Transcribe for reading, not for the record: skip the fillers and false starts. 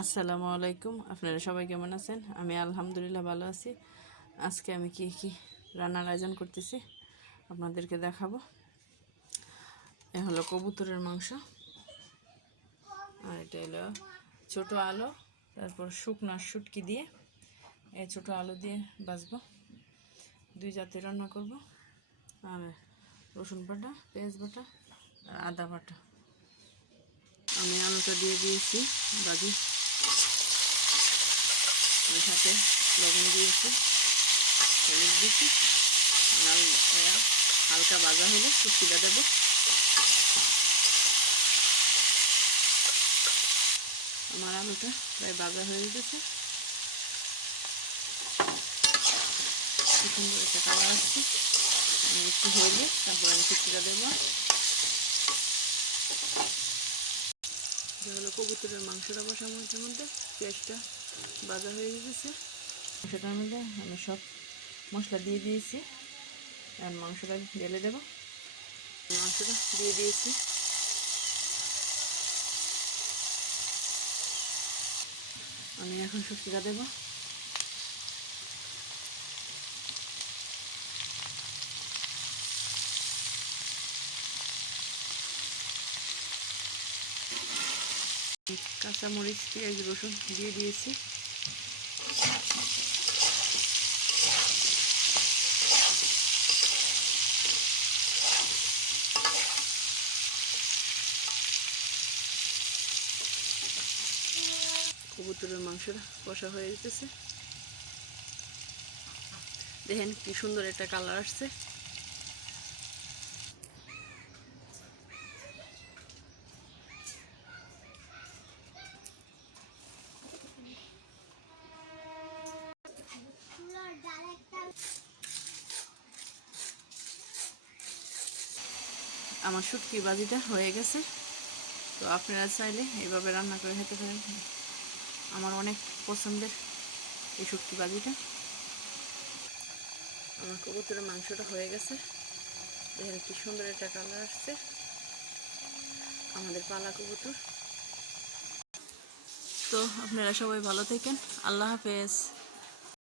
আসসালামু আলাইকুম। আপনারা সবাই কেমন আছেন? আমি আলহামদুলিল্লাহ ভালো আছি। আজকে আমি কি রান্নার আয়োজন করতেছি আপনাদেরকে দেখাবো। এ হলো কবুতরের মাংস, আর এটা হলো ছোটো আলু, তারপর শুকনা শুটকি দিয়ে এই ছোটো আলু দিয়ে ভাজবো। দুই জাতের রান্না করব। আর রসুন বাটা, পেঁয়াজ বাটা আর আদা বাটা। আমি আলুটা দিয়ে দিয়েছি ভাজি, ওই সাথে লবণ দিয়েছি, হলুদ দিয়েছি। হালকা ভাজা হলে শুটকিটা দেবো। আমার আলুটা প্রায় ভাজা হয়ে গেছে, কি সুন্দর একটা কালার আসছে। একটু হইলে তারপর আমি শুটকিটা দেবো। হলো কবুতরের মাংসটা বসানো, এটার মধ্যে পেঁয়াজটা ভাজা হয়ে গেছে। মাংসটার মধ্যে আমি সব মশলা দিয়ে দিয়েছি, আর মাংসটা ঢেলে দেবো। মাংসটা দিয়ে দিয়েছি, আমি এখন শুটকিটা দেবো। কাঁচামরিচ, পেঁয়াজ, রসুন দিয়ে দিয়েছি। কবুতরের মাংসটা কষা হয়ে যেতেছে, দেখেন কি সুন্দর একটা কালার আসছে। আমার শুটকি ভাজিটা হয়ে গেছে। তো আপনারা চাইলে এইভাবে রান্না করে খেতে পারেন। আমার অনেক পছন্দের এই শুটকি ভাজিটা। আমার কবুতরের মাংসটা হয়ে গেছে, দেখেন কি সুন্দর একটা কালার আসছে। আমাদের পালা কবুতর। তো আপনারা সবাই ভালো থাকেন। আল্লাহ হাফেজ।